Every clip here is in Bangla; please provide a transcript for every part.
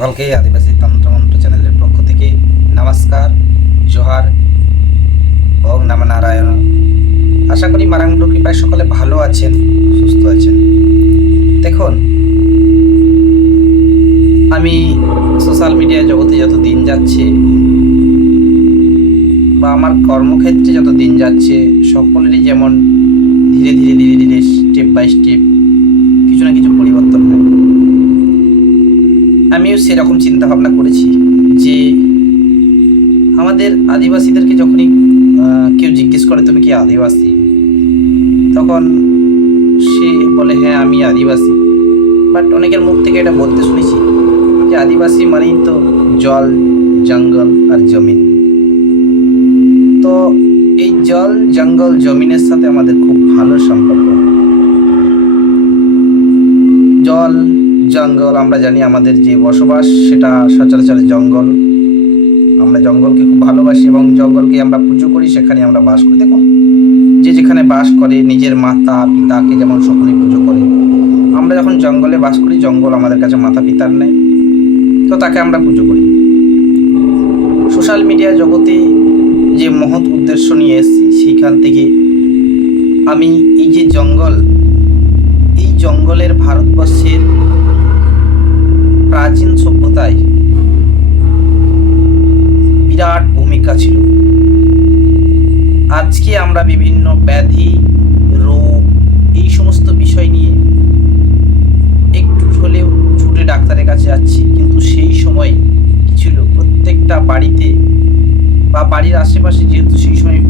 সকলকে আদিবাসী তন্ত্রমন্ত্র চ্যানেলের পক্ষ থেকে নমস্কার, জোহার ওম নম নারায়ণ আশা করি মারাঙ্গুর কৃপায় সকলে ভালো আছেন, সুস্থ আছেন। দেখুন, আমি সোশ্যাল মিডিয়া জগতে যত দিন যাচ্ছে বা আমার কর্মক্ষেত্রে যত দিন যাচ্ছে, সকলেরই যেমন ধীরে ধীরে ধীরে ধীরে স্টেপ বাই স্টেপ কিছু না কিছু আমিও সেরকম চিন্তা ভাবনা করেছি যে আমাদের আদিবাসীদেরকে যখনই কেউ জিজ্ঞেস করে, তুমি কি আদিবাসী? তখন সে বলে হ্যাঁ আমি আদিবাসী। বাট অনেকের মুখ থেকে এটা বলতে শুনেছি যে আদিবাসী মানেই তো জল, জঙ্গল আর জমিন। তো এই জল, জঙ্গল, জমিনের সাথে আমাদের খুব ভালো সম্পর্ক জল জঙ্গল, আমরা জানি আমাদের যে বসবাস, সেটা সচরাচর জঙ্গল। আমরা জঙ্গলকে খুব ভালোবাসি এবং জঙ্গলকে আমরা পুজো করি, সেখানে আমরা বাস করি। দেখুন, যে যেখানে বাস করে, নিজের মাতা, পিতাকে যেমন সকলেই পুজো করে। আমরা যখন জঙ্গলে বাস করি, জঙ্গল আমাদের কাছে মাতা পিতার নেই। তো তাকে আমরা পুজো করি। সোশ্যাল মিডিয়া জগতে যে মহৎ উদ্দেশ্য নিয়ে এসেছি, সেইখান থেকে আমি এই যে জঙ্গল, এই জঙ্গলের ভারতবর্ষের প্রাচীন সভ্যতায় বিরাট ভূমিকা ছিল। আজকে আমরা বিভিন্ন ব্যাধি, রোগ এই সমস্ত বিষয় নিয়ে একটু হলেও ছুটে ডাক্তারের কাছে যাচ্ছি। কিন্তু সেই সময় কি ছিল? প্রত্যেকটা বাড়িতে বা বাড়ির আশেপাশে যেহেতু সেই সময়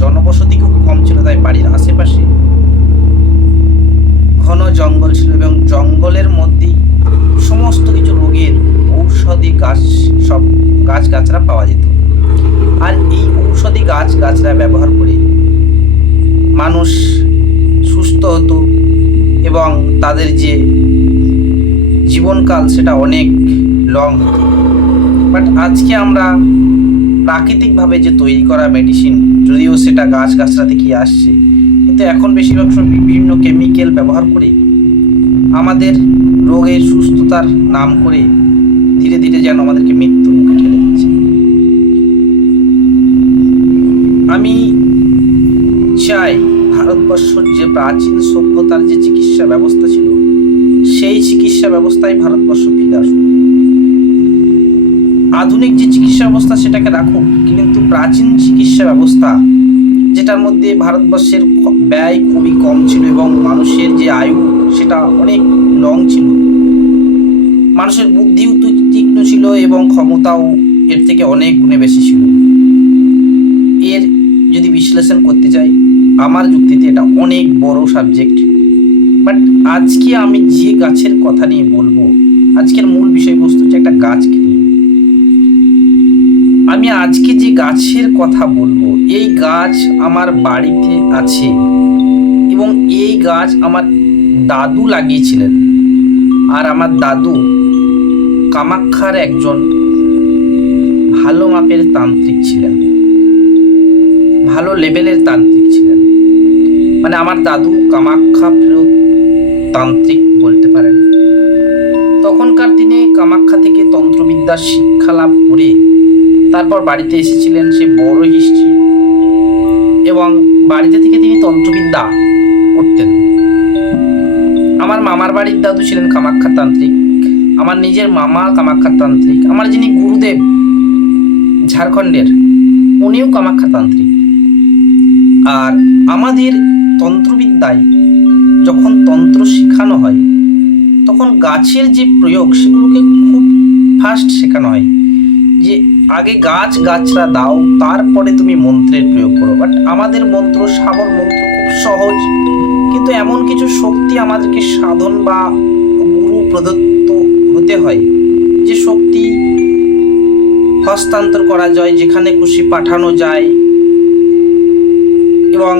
জনবসতি খুব কম ছিল, তাই বাড়ির আশেপাশে ঘন জঙ্গল ছিল এবং জঙ্গলের মধ্যেই সমস্ত কিছু রোগের ঔষধি গাছ সব গাছগাছরা পাওয়া যেত। আর এই ঔষধি গাছ গাছরা ব্যবহার করে মানুষ সুস্থ হতো এবং তাদের যে জীবনকাল সেটা অনেক লং হতো। বাট আজকে আমরা প্রাকৃতিকভাবে যে তৈরি করা মেডিসিন যদিও সেটা গাছ গাছরা থেকে আসছে, কিন্তু এখন বেশিরভাগ সময় বিভিন্ন কেমিক্যাল ব্যবহার করে আমাদের রোগের সুস্থতার নাম করে ধীরে ধীরে যেন আমাদেরকে মৃত্যুর মুখে ঠেলে দিচ্ছে। আমি চাই ভারতবর্ষর যে প্রাচীন সভ্যতার যে চিকিৎসা ব্যবস্থা ছিল, সেই চিকিৎসা ব্যবস্থায় ভারতবর্ষ ফিরে আসুক। আধুনিক যে চিকিৎসা ব্যবস্থা সেটাকে রাখুক, কিন্তু প্রাচীন চিকিৎসা ব্যবস্থা, যেটার মধ্যে ভারতবর্ষের ব্যয় খুবই কম ছিল এবং মানুষের যে আয়ু, সেটা অনেক লং ছিল। মানুষের বুদ্ধিও তীক্ষ্ণ ছিল এবং ক্ষমতাও এর থেকে অনেক গুণে বেশি ছিল। এর যদি বিশ্লেষণ করতে চাই আমার যুক্তিতে এটা অনেক বড় সাবজেক্ট বাট আজকে আমি যে গাছের কথা নিয়ে বলব, আজকের মূল বিষয়বস্তু হচ্ছে একটা গাছকে নিয়ে আমি আজকে যে গাছের কথা বলব, এই গাছ আমার বাড়িতে আছে এবং এই গাছ আমার দাদু লাগিয়েছিলেন। আর আমার দাদু কামাক্ষার একজন ভালো মাপের তান্ত্রিক ছিলেন। ভালো লেভেলের তান্ত্রিক ছিলেন। মানে আমার দাদু কামাক্ষা প্রিয় তান্ত্রিক বলতে পারেন। তখনকার দিনে কামাক্ষা থেকে তন্ত্রবিদ্যার শিক্ষা লাভ করে তারপর বাড়িতে এসেছিলেন সে বড় হিস্ট্রি এবং বাড়িতে থেকে তিনি তন্ত্রবিদ্যা করতেন। আমার মামার বাড়ির দাদু ছিলেন কামাক্ষা তান্ত্রিক। আমার নিজের মামা কামাক্ষা তান্ত্রিক আমার যিনি গুরুদেব, ঝাড়খণ্ডের, উনিও কামাক্ষা তান্ত্রিক আর আমাদের তন্ত্রবিদ্যায় যখন তন্ত্র শেখানো হয়, তখন গাছের যে প্রয়োগ, সেগুলোকে খুব ফাস্ট শেখানো হয়। যে আগে গাছ গাছরা দাও, তারপরে তুমি মন্ত্রের প্রয়োগ করো। বাট আমাদের মন্ত্র, সাবর মন্ত্র খুব সহজ। কিন্তু এমন কিছু শক্তি আমাদেরকে সাধন বা গুরু প্রদত্ত হতে হয়। যে শক্তি হস্তান্তর করা যায়, যেখানে খুশি পাঠানো যায়। এবং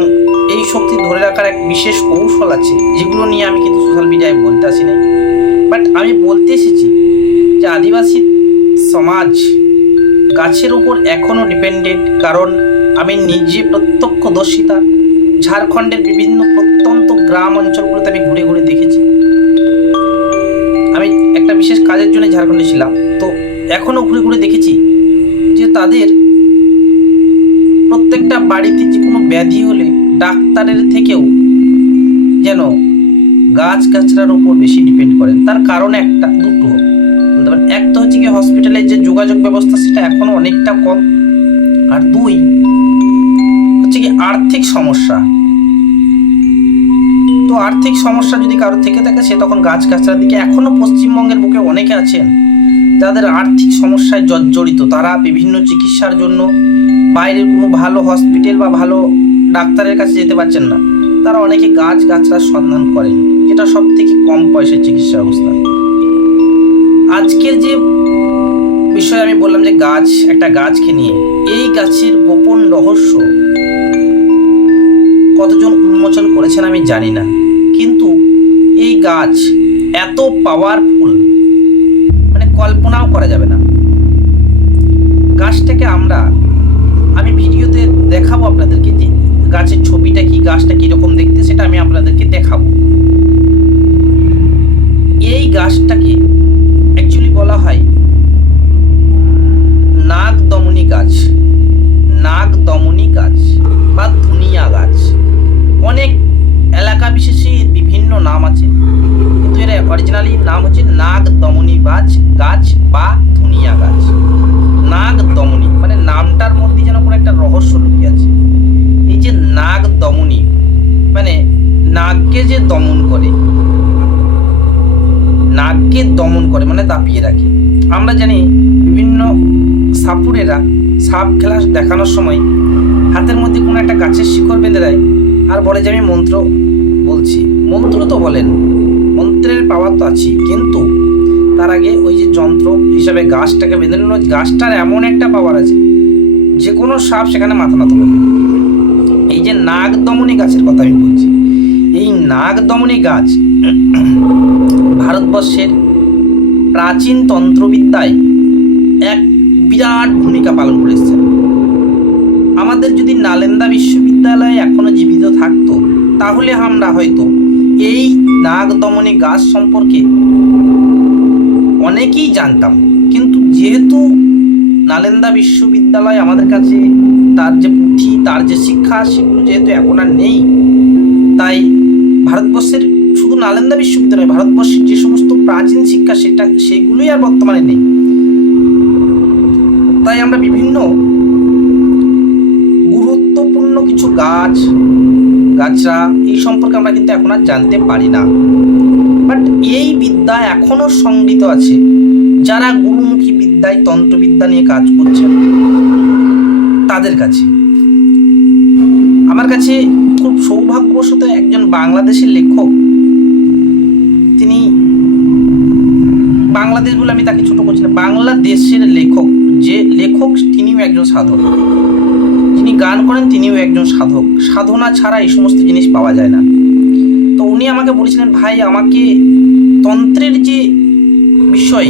এই শক্তি ধরে রাখার এক বিশেষ কৌশল আছে, যেগুলো নিয়ে আমি কিন্তু সোশ্যাল মিডিয়ায় বলতে আসি নাই। বাট আমি বলতে এসেছি যে আদিবাসী সমাজ গাছের উপর এখনও ডিপেন্ডেন্ট কারণ আমি নিজে প্রত্যক্ষদর্শিতা, ঝাড়খণ্ডের বিভিন্ন প্রত্যন্ত গ্রাম অঞ্চলগুলোতে আমি ঘুরে ঘুরে দেখেছি। একটা বিশেষ কাজের জন্য ঝাড়খণ্ডে ছিলাম। তো এখনও ঘুরে ঘুরে দেখেছি যে তাদের প্রত্যেকটা বাড়িতে যে কোনো ব্যাধি হলে ডাক্তারের থেকেও যেন গাছ গাছড়ার উপর বেশি ডিপেন্ড করেন। তার কারণ একটা, দুটো। বলতে পারেন, এক তো হচ্ছে কি হসপিটালের যে যোগাযোগ ব্যবস্থা, সেটা এখনও অনেকটা কম। আর দুই হচ্ছে কি আর্থিক সমস্যা। তো আর্থিক সমস্যা যদি কারোর থেকে থাকে, সে তখন গাছ গাছড়ার দিকে। এখনও পশ্চিমবঙ্গের বুকে অনেকে আছেন, যাদের আর্থিক সমস্যায় জর্জরিত তারা বিভিন্ন চিকিৎসার জন্য বাইরের কোনো ভালো হসপিটাল বা ভালো ডাক্তারের কাছে যেতে পারছেন না। তারা অনেকে গাছ গাছড়ার সন্ধান করেন। যেটা সব থেকে কম পয়সার চিকিৎসা ব্যবস্থা। আজকের যে বিষয় আমি বললাম যে গাছ, একটা গাছকে নিয়ে, এই গাছের গোপন রহস্য কতজন উন্মোচন করেছেন আমি জানি না। কিন্তু এই গাছ এত পাওয়ারফুল মানে কল্পনাও করা যাবে না। গাছটাকে আমরা, আমি ভিডিওতে দেখাবো আপনাদেরকে যে গাছের ছবিটা কি, গাছটা কীরকম দেখতে সেটা আমি আপনাদেরকে দেখাবো। এই গাছটাকে অ্যাকচুয়ালি বলা হয় নাগ দমনী গাছ। নাগ দমনী গাছ বা ধুনিয়া গাছ। অনেক এলাকা বিশেষে এর বিভিন্ন নাম আছে কিন্তু এর অরিজিনালি নাম হচ্ছে নাগ দমনী গাছ গাছ বা ধুনিয়া গাছ। নাগ দমনী মানে নামটার মধ্যে যেন কোনো একটা রহস্য লুকিয়ে আছে। এই যে নাগ দমনী মানে নাগকে যে দমন করে, নাগকে দমন করে মানে দাপিয়ে রাখে। আমরা জানি বিভিন্ন সাপুরেরা সাপ খেলা দেখানোর সময় হাতের মধ্যে কোনো একটা গাছের শিকড় বেঁধে দেয়। আর বলে যে আমি মন্ত্র বলছি। মন্ত্র তো বলেন মন্ত্রের পাওয়ার তো আছেই। কিন্তু তার আগে ওই যে যন্ত্র হিসাবে গাছটাকে বেঁধে নিল গাছটার এমন একটা পাওয়ার আছে, যে কোনো সাপ সেখানে মাথা নত করবে। এই যে নাগ দমনী গাছের কথা আমি বলছি, এই নাগ দমনী গাছ ভারতবর্ষের প্রাচীন তন্ত্রবিদ্যায় এক বিরাট ভূমিকা পালন করেছে আমাদের যদি নালেন্দা বিশ্ববিদ্যালয় এখনও জীবিত থাকতো, তাহলে আমরা হয়তো এই নাগ দমনী গাছ সম্পর্কে অনেকেই জানতাম। কিন্তু যেহেতু নালেন্দা বিশ্ববিদ্যালয় আমাদের কাছে তার যে পুঁথি, তার যে শিক্ষা, সেগুলো যেহেতু এখন আর নেই, তাই ভারতবর্ষের শুধু নালেন্দা বিশ্ববিদ্যালয়, ভারতবর্ষের যে সমস্ত প্রাচীন শিক্ষা, সেটা, সেগুলোই আর বর্তমানে নেই। তাই আমরা বিভিন্ন গুরুত্বপূর্ণ কিছু গাছ গাছরা এই সম্পর্কে আমরা কিন্তু এখন আর জানতে পারি না। বাট এই বিদ্যা এখনও সংগৃহীত আছে। যারা গুরুমুখী বিদ্যায়, তন্ত্রবিদ্যা নিয়ে কাজ করছেন, তাদের কাছে। আমার কাছে খুব সৌভাগ্যবশত একজন বাংলাদেশের লেখক। তিনি বাংলাদেশ বলে আমি তাকে ছোট করছি না, বাংলাদেশের লেখক। যে লেখক তিনিও একজন সাধক। যিনি গান করেন তিনিও একজন সাধক। সাধনা ছাড়া এই সমস্ত জিনিস পাওয়া যায় না। তো উনি আমাকে বলেছিলেন, ভাই, আমাকে তন্ত্রের যে বিষয়,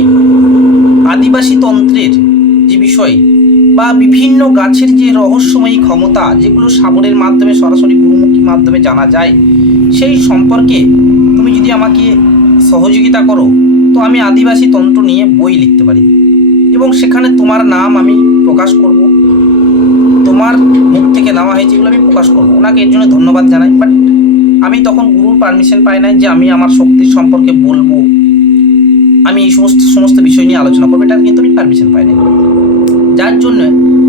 আদিবাসী তন্ত্রের যে বিষয় বা বিভিন্ন গাছের যে রহস্যময়ী ক্ষমতা, যেগুলো সাবরের মাধ্যমে সরাসরি গুরুমুখী মাধ্যমে জানা যায়, সেই সম্পর্কে তুমি যদি আমাকে সহযোগিতা করো, তো আমি আদিবাসী তন্ত্র নিয়ে বই লিখতে পারি। এবং সেখানে তোমার নাম আমি প্রকাশ করব। তোমার মুখ থেকে নেওয়া হয়েছে, এগুলো আমি প্রকাশ করব। ওনাকে এর জন্য ধন্যবাদ জানাই বাট আমি তখন গুরুর পারমিশন পাই নাই যে আমি আমার শক্তির সম্পর্কে বলব। আমি এই সমস্ত সমস্ত বিষয় নিয়ে আলোচনা করব, এটা কিন্তু আমি পারমিশন পাই নাই। যার জন্য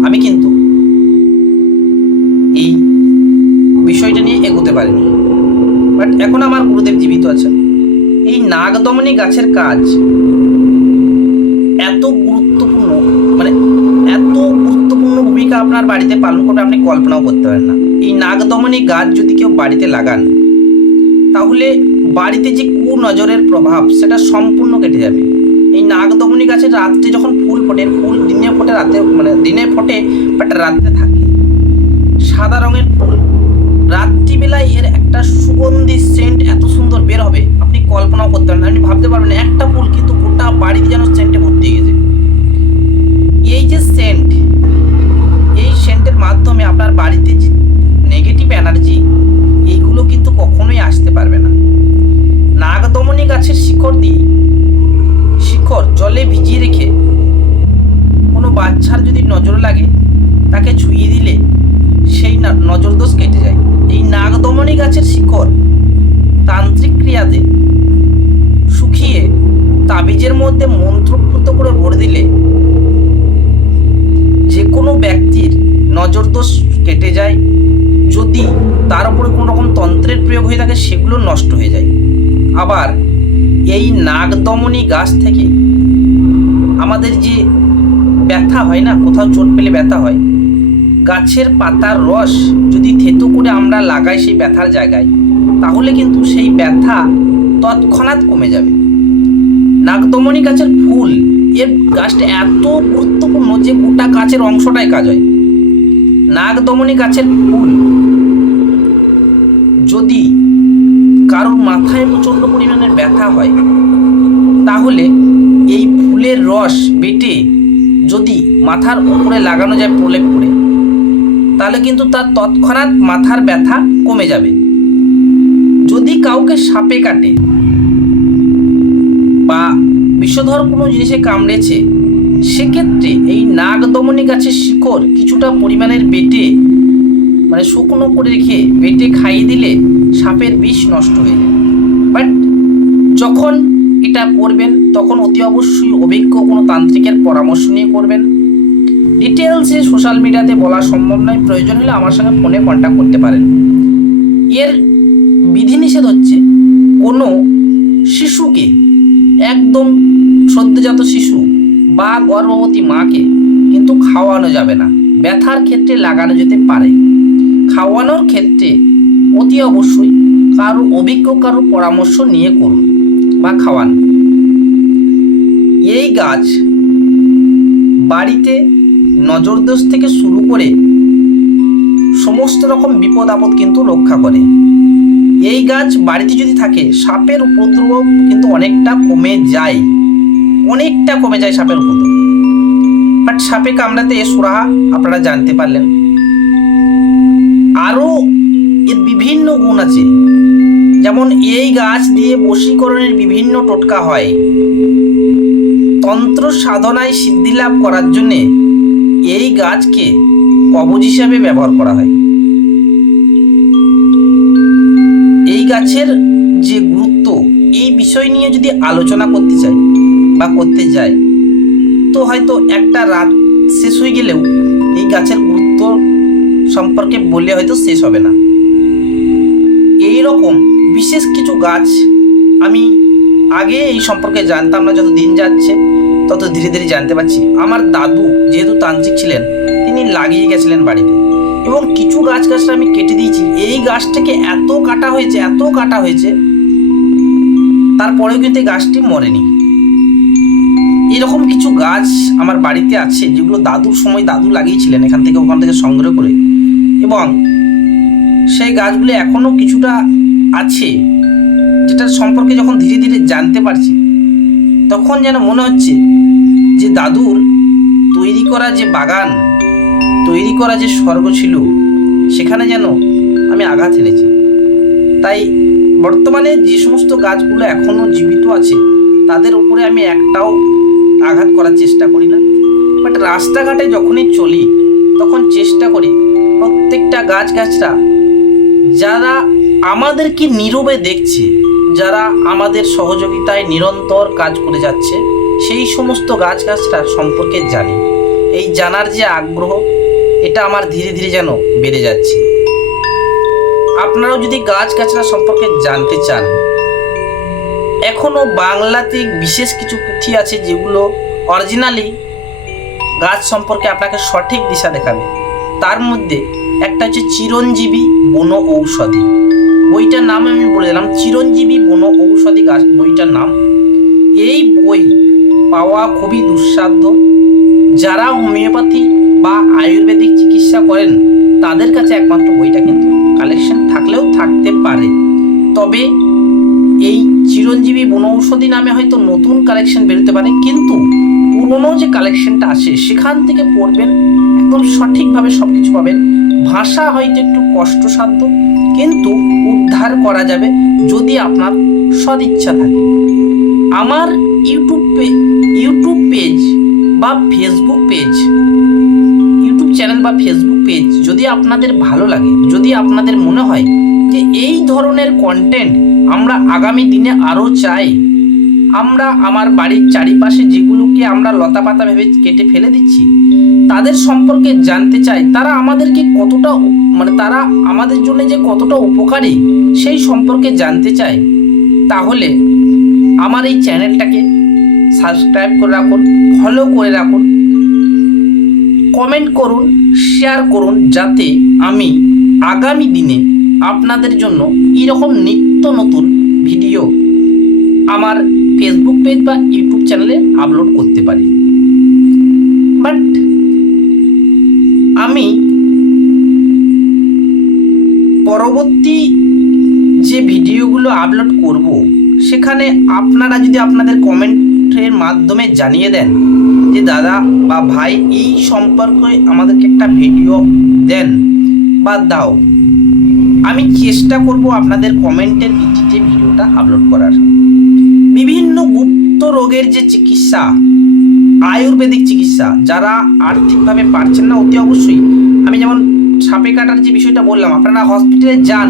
আমি কিন্তু এই বিষয়টা নিয়ে এগোতে পারিনি। বাট এখন আমার গুরুদেব জীবিত আছে এই নাগদমনী গাছের কাজ ভূমিকা আপনার বাড়িতে পালন করবে, আপনি কল্পনাও করতে পারেন না। এই নাগদমনী গাছ যদি কেউ বাড়িতে লাগান, তাহলে বাড়িতে যে কুনজরের প্রভাব, সেটা সম্পূর্ণ কেটে যাবে। এই নাগদমনী গাছের রাত্রে যখন ফুল ফোটে, ফুল দিনে ফোটে, রাতে মানে দিনে ফোটে বাট রাত্রে থাকে। সাদা রঙের ফুল, রাত্রিবেলায় এর একটা সুগন্ধি সেন্ট এত সুন্দর বের হবে, আপনি কল্পনাও করতে পারেন। আপনি ভাবতে পারবেন একটা ফুল কিন্তু গোটা বাড়িতে নজরদোষ কেটে যায়। যদি তার উপরে কোনো রকম তন্ত্রের প্রয়োগ হয়ে থাকে, সেগুলো নষ্ট হয়ে যায়। আবার এই নাগদমনী গাছ থেকে আমাদের যে ব্যথা হয় না, কোথাও চোট পেলে ব্যথা হয়, গাছের পাতার রস যদি থেতু করে আমরা লাগাই সেই ব্যথার জায়গায়, তাহলে কিন্তু সেই ব্যথা তৎক্ষণাৎ কমে যাবে। নাগদমণি গাছের ফুল, এর গাছটা এত গুরুত্বপূর্ণ যে গোটা গাছের অংশটাই কাজ হয়। নাগদমণি গাছের ফুল। যদি কারোর মাথায় প্রচণ্ড পরিমাণের ব্যথা হয়, তাহলে এই ফুলের রস বেটে যদি মাথার উপরে লাগানো যায় প্রলেপ করে, তাহলে কিন্তু তার তৎক্ষণাৎ মাথার ব্যথা কমে যাবে। যদি কাউকে সাপে কাটে বা বিষধর কোনো জিনিসে কামড়েছে সেক্ষেত্রে এই নাগদমনী গাছের শিকড় কিছুটা পরিমাণের বেটে মানে শুকনো করে রেখে বেটে খাইয়ে দিলে সাপের বিষ নষ্ট হয়ে যায়। বাট যখন এটা করবেন, তখন অতি অবশ্যই অভিজ্ঞ কোনো তান্ত্রিকের পরামর্শ নিয়ে করবেন। ডিটেলসে সোশ্যাল মিডিয়াতে বলা সম্ভব নয়, প্রয়োজন হলে আমার সঙ্গে ফোনে কন্ট্যাক্ট করতে পারেন। এর বা গর্ভবতী মাকে কিন্তু খাওয়ানো যাবে না। ব্যথার ক্ষেত্রে লাগানো যেতে পারে। খাওয়ানোর ক্ষেত্রে অতি অবশ্যই কারও অভিজ্ঞ কারও পরামর্শ নিয়ে করুন বা খাওয়ান। এই গাছ বাড়িতে নজরদোষ থেকে শুরু করে সমস্ত রকম বিপদ আপদ কিন্তু রক্ষা করে। এই গাছ বাড়িতে যদি থাকে, সাপের উপদ্রব কিন্তু অনেকটা কমে যায়। অনেকটা কমে যায় সাপের উপদ্রব বাট সাপে কামড়াতে এ সুরাহা আপনারা জানতে পারলেন। আরও এর বিভিন্ন গুণ আছে। যেমন এই গাছ দিয়ে বশীকরণের বিভিন্ন টোটকা হয়। তন্ত্র সাধনায় সিদ্ধি লাভ করার জন্যে এই গাছকে কবজ হিসাবে ব্যবহার করা হয়। এই গাছের যে গুরুত্ব, এই বিষয় নিয়ে যদি আলোচনা করতে চাই বা করতে যায়, তো হয়তো একটা রাত শেষ হয়ে গেলেও এই গাছের গুরুত্ব সম্পর্কে বললে হয়তো শেষ হবে না। এই রকম বিশেষ কিছু গাছ আমি আগে এই সম্পর্কে জানতাম না, যত দিন যাচ্ছে তত ধীরে ধীরে জানতে পারছি। আমার দাদু যেহেতু তান্ত্রিক ছিলেন, তিনি লাগিয়ে গেছিলেন বাড়িতে এবং কিছু গাছ গাছটা আমি কেটে দিয়েছি। এই গাছটাকে এত কাটা হয়েছে, এত কাটা হয়েছে, তারপরেও কিন্তু এই গাছটি মরেনি। এরকম কিছু গাছ আমার বাড়িতে আছে যেগুলো দাদুর সময় দাদু লাগিয়েছিলেন এখান থেকে ওখান থেকে সংগ্রহ করে। এবং সেই গাছগুলো এখনও কিছুটা আছে, যেটার সম্পর্কে যখন ধীরে ধীরে জানতে পারছি, তখন যেন মনে হচ্ছে যে দাদুর তৈরি করা যে বাগান, তৈরি করা যে স্বর্গ ছিল, সেখানে যেন আমি আঘাত এনেছি। তাই বর্তমানে যে সমস্ত গাছগুলো এখনও জীবিত আছে, তাদের উপরে আমি একটাও আঘাত করার চেষ্টা করি না। বাট রাস্তাঘাটে যখনই চলি, তখন চেষ্টা করি প্রত্যেকটা গাছ গাছরা যারা আমাদেরকে নীরবে দেখছে, যারা আমাদের সহযোগিতায় নিরন্তর কাজ করে যাচ্ছে, সেই সমস্ত গাছ গাছরা সম্পর্কে জানি। এই জানার যে আগ্রহ, এটা আমার ধীরে ধীরে যেন বেড়ে যাচ্ছে। আপনারাও যদি গাছ গাছরা সম্পর্কে জানতে চান এখনও বাংলাতে বিশেষ কিছু পুঁথি আছে যেগুলো অরিজিনালি গাছ সম্পর্কে আপনাকে সঠিক দিশা দেখাবে। তার মধ্যে একটা হচ্ছে চিরঞ্জীবী বন ঔষধি। বইটার নাম আমি বলে দিলাম, চিরঞ্জীবী বন ঔষধি গাছ, বইটার নাম। এই বই পাওয়া খুবই দুঃসাধ্য। যারা হোমিওপ্যাথি বা আয়ুর্বেদিক চিকিৎসা করেন, তাদের কাছে একমাত্র বইটা কিন্তু। কালেকশন থাকলেও থাকতে পারে। তবে এই চিরঞ্জীবী বনৌষধি নামে হয়তো নতুন কালেকশন বেরোতে পারে, কিন্তু পুরনো যে কালেকশনটা আসে সেখান থেকে পড়বেন, একদম সঠিকভাবে সব কিছু পাবেন। ভাষা হয়তো একটু কষ্টসাধ্য, কিন্তু উদ্ধার করা যাবে যদি আপনার সদিচ্ছা থাকে। আমার ইউটিউব ইউটিউব পেজ বা ফেসবুক পেজ, ইউটিউব চ্যানেল বা ফেসবুক পেজ যদি আপনাদের ভালো লাগে, যদি আপনাদের মনে হয় যে এই ধরনের কন্টেন্ট আমরা আগামী দিনে আরও চাই। আমরা আমার বাড়ির চারিপাশে যেগুলোকে আমরা লতাপাতা ভেবে কেটে ফেলে দিচ্ছি, তাদের সম্পর্কে জানতে চাই। তারা আমাদেরকে কতটা মানে তারা আমাদের জন্য যে কতটা উপকারী, সেই সম্পর্কে জানতে চাই। তাহলে আমার এই চ্যানেলটাকে সাবস্ক্রাইব করে রাখুন ফলো করে রাখুন কমেন্ট করুন শেয়ার করুন, যাতে আমি আগামী দিনে আপনাদের জন্য এরকম নিত্য নতুন ভিডিও আমার ফেসবুক পেজ বা ইউটিউব চ্যানেলে আপলোড করতে পারি। বাট আমি পরবর্তী যে ভিডিওগুলো আপলোড করব, সেখানে আপনারা যদি আপনাদের কমেন্টের মাধ্যমে জানিয়ে দেন যে, দাদা বা ভাই, এই সম্পর্কে আমাদেরকে একটা ভিডিও দেন বা দাও। আমি চেষ্টা করব আপনাদের কমেন্টের ভিত্তিতে ভিডিওটা আপলোড করার। বিভিন্ন গুপ্ত রোগের যে চিকিৎসা, আয়ুর্বেদিক চিকিৎসা, যারা আর্থিকভাবে পারছেন না, অতি অবশ্যই। আমি যেমন সাপে কাটার যে বিষয়টা বললাম, আপনারা হসপিটালে যান,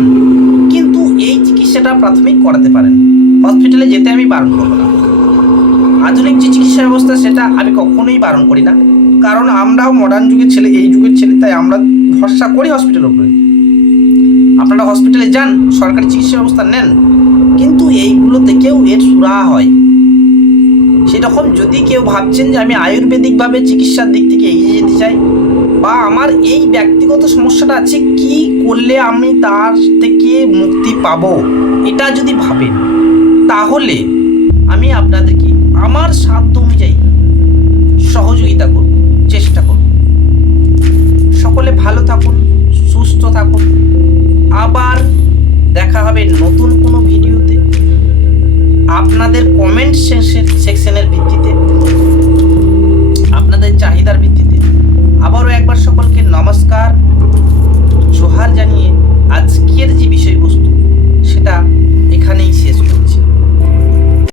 কিন্তু এই চিকিৎসাটা প্রাথমিক করাতে পারেন। হসপিটালে যেতে আমি বারণ করব না। আধুনিক যে চিকিৎসা ব্যবস্থা, সেটা আমি কখনোই বারণ করি না। কারণ আমরাও মডার্ন যুগের ছেলে, এই যুগের ছেলে, তাই আমরা ভরসা করি হসপিটালের উপরে। হসপিটালে যান, সরকারি চিকিৎসা ব্যবস্থা নেন। কিন্তু এইগুলো থেকেও এর সুরাহা হয়। সেরকম যদি কেউ ভাবছেন যে আমি আয়ুর্বেদিকভাবে চিকিৎসার দিক থেকে এগিয়ে যেতে চাই, বা আমার এই ব্যক্তিগত সমস্যাটা আছে, কি করলে আমি তার থেকে মুক্তি পাবো? এটা যদি ভাবেন, তাহলে আমি আপনাদেরকে আমার সাধ্য অনুযায়ী সহযোগিতা করব, চেষ্টা করব। সকলে ভালো থাকুন, সুস্থ থাকুন। আবার দেখা হবে নতুন কোনো ভিডিওতে। আপনাদের কমেন্ট সেকশনের ভিত্তিতে, আপনাদের চাহিদার ভিত্তিতে। আবারও একবার সকলকে নমস্কার, জোহার জানিয়ে আজকের যে বিষয়বস্তু, সেটা এখানেই